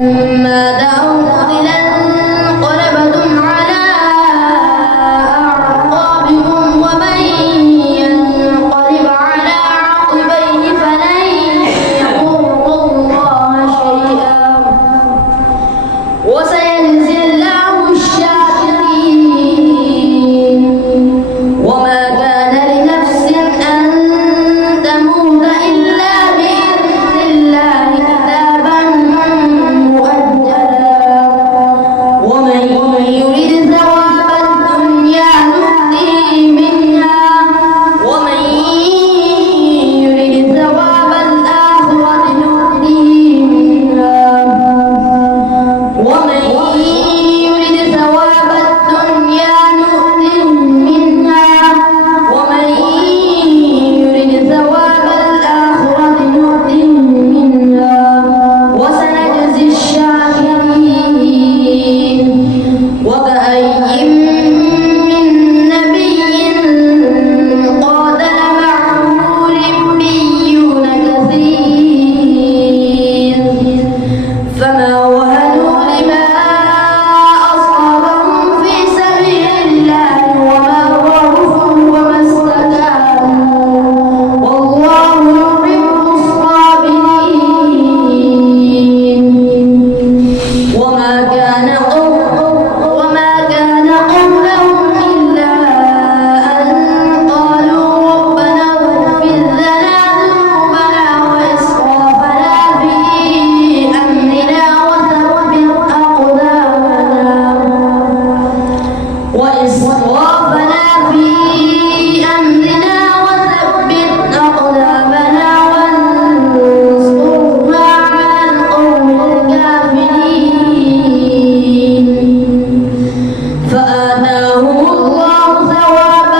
ما دعوا انقلبتم على أعقابكم ومن ينقلب على عقبيه فلن يضر الله شيئا وسيجزي الله الشاكرين وما كان لنفس أن تموت إلا بإذن الله كتابا مؤجلا ومن يرد ثواب الدنيا نؤته منها ومن يرد ثواب الآخرة نؤته منها ومن يرد ثواب الدنيا نؤته منها ومن يرد ثواب الآخرة نؤته منها وسنجزي الشاكرين وكأي من نبي قاتل معه ربيون كثير فما وهنوا لما أصابهم في سبيل الله وما ضعفوا وما استكانوا والله يحب الصابرين وما كان قولهم إلا أن قالوا ربنا اغفر لنا ذنوبنا وإسرافنا في أمرنا وثبت أقدامنا وانصرنا على القوم الكافرين فآتاهم الله ثواب